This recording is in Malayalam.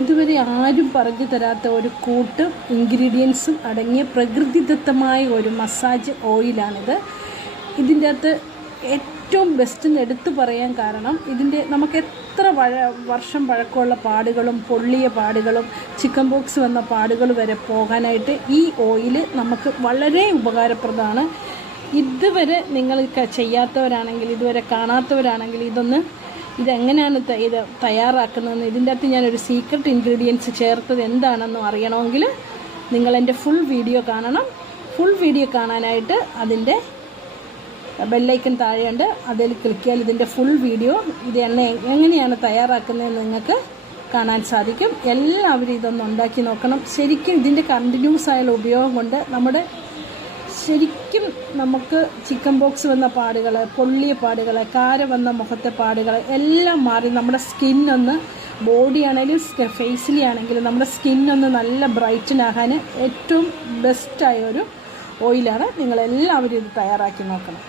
ഇതുവരെ ആരും പറഞ്ഞു തരാത്ത ഒരു കൂട്ട് ഇൻഗ്രീഡിയൻസും അടങ്ങിയ പ്രകൃതിദത്തമായ ഒരു മസാജ് ഓയിലാണിത്. ഇതിൻ്റെ അകത്ത് ഏറ്റവും ബെസ്റ്റ് എന്ന് എടുത്തു പറയാൻ കാരണം നമുക്ക് എത്ര വർഷം പഴക്കമുള്ള പാടുകളും പൊള്ളിയ പാടുകളും ചിക്കൻ ബോക്സ് വന്ന പാടുകൾ വരെ പോകാനായിട്ട് ഈ ഓയിൽ നമുക്ക് വളരെ ഉപകാരപ്രദമാണ്. ഇതുവരെ നിങ്ങൾ ചെയ്യാത്തവരാണെങ്കിൽ, ഇതുവരെ കാണാത്തവരാണെങ്കിൽ ഇതെങ്ങനെയാണ് ഇത് തയ്യാറാക്കുന്നതെന്ന്, ഇതിൻ്റെ അകത്ത് ഞാനൊരു സീക്രട്ട് ഇൻഗ്രീഡിയൻസ് ചേർത്തത് എന്താണെന്നും അറിയണമെങ്കിൽ നിങ്ങൾ എൻ്റെ ഫുൾ വീഡിയോ കാണണം. ഫുൾ വീഡിയോ കാണാനായിട്ട് അതിൻ്റെ ബെല്ലൈക്കൺ താഴെയുണ്ട്, അതിൽ ക്ലിക്ക് ചെയ്യാൻ ഇതിൻ്റെ ഫുൾ വീഡിയോ, ഇത് എങ്ങനെയാണ് തയ്യാറാക്കുന്നതെന്ന് നിങ്ങൾക്ക് കാണാൻ സാധിക്കും. എല്ലാവരും ഇതൊന്ന് ഉണ്ടാക്കി നോക്കണം. ശരിക്കും ഇതിൻ്റെ കണ്ടിന്യൂസ് ആയുള്ള ഉപയോഗം കൊണ്ട് ശരിക്കും നമുക്ക് ചിക്കൻ ബോക്സ് വന്ന പാടുകൾ, പൊള്ളിയ പാടുകൾ, കാര വന്ന മുഖത്തെ പാടുകൾ എല്ലാം മാറി നമ്മുടെ സ്കിന്നൊന്ന്, ബോഡി ആണെങ്കിലും ഫേസിലി ആണെങ്കിലും നമ്മുടെ സ്കിന്നൊന്ന് നല്ല ബ്രൈറ്റനാകാൻ ഏറ്റവും ബെസ്റ്റായ ഒരു ഓയിലാണ്. നിങ്ങളെല്ലാവരും ഇത് തയ്യാറാക്കി നോക്കണം.